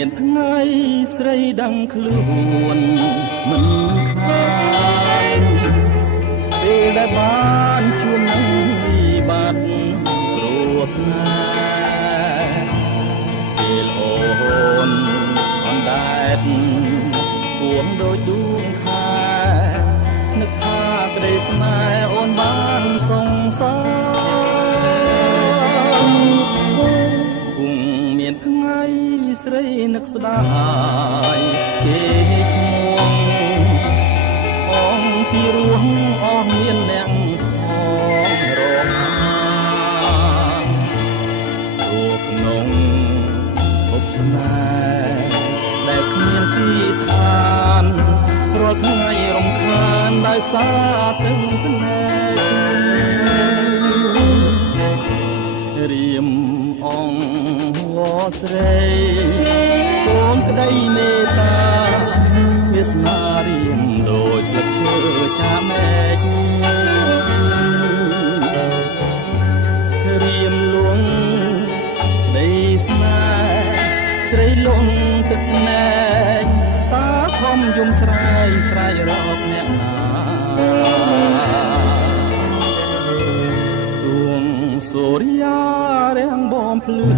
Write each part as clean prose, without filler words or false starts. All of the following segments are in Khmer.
មានថ្ងៃស្រីដឹងខ្លួនមិនខានពេលដែលបានជួបនឹងវិបត្តិព្រោះស្នេហ៍ពេលអូនអនដែតពួងដូចដួងខែនឹកថាក្តីស្នេហ៍អូនបានសងសឹកគង់មានថ្ងៃស្រីនឹកស្ដាយគេឈ្មោះអងពីរោះអស់មានអ្នកផងរកអូក្នុងភពស្នេហ៍ដែលគ្មានទីឋានរាល់ថ្ងៃរំខានដោយសារទឹកភ្នែករៀមអងវស្រីសូមក្តីមេត្តាវាសនារៀមដោយស្លឹកឈើចាមែករៀមលួងក្តីស្នេហ៍ស្រីលងទឹកណែកតាខំយំស្រែកស្រែករកអ្នកណាដួងសូរិយារាំងបំភ្លឺ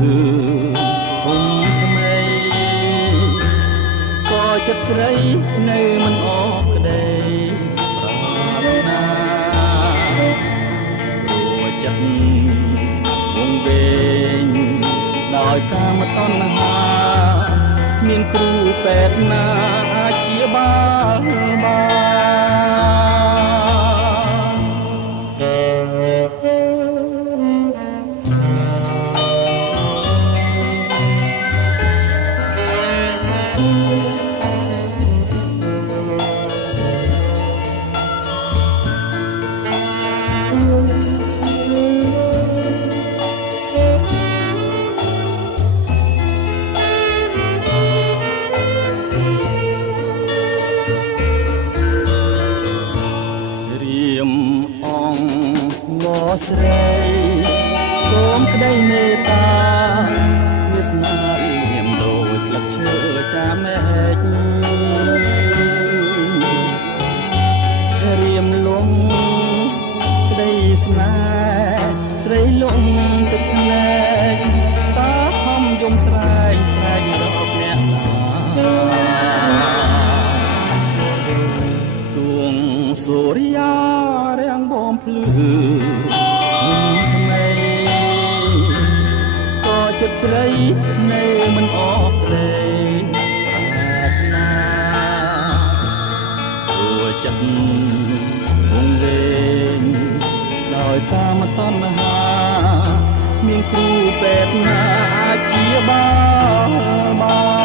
ហុំថ្មីក៏ចិត្តស្រីនៅមិនអស់ក្តីប្រាថ្នាព្រោះចិត្តវងវែងដោយកាមតណ្ហាមានគ្រូពេទ្យណាអាចព្យាបាលបានស្រីសូមក្តីមេត្តាវាសនារៀមដោយស្លឹកឈើចាមែករៀមលងក្តីស្នេហ៍ស្រីលងទឹកភ្នែកតាខំយំស្រែកស្រែករកអ្នកណាទួងសូរិយារាំងបំភ្លឺចិត្តស្រីនៅមិនអស់ផ្លេងប្រាថ្នាព្រោះចិត្តវងវែងដោយកាមតណ្ហាមានគ្រូពេទ្យណាអាចព្យាបាលបាន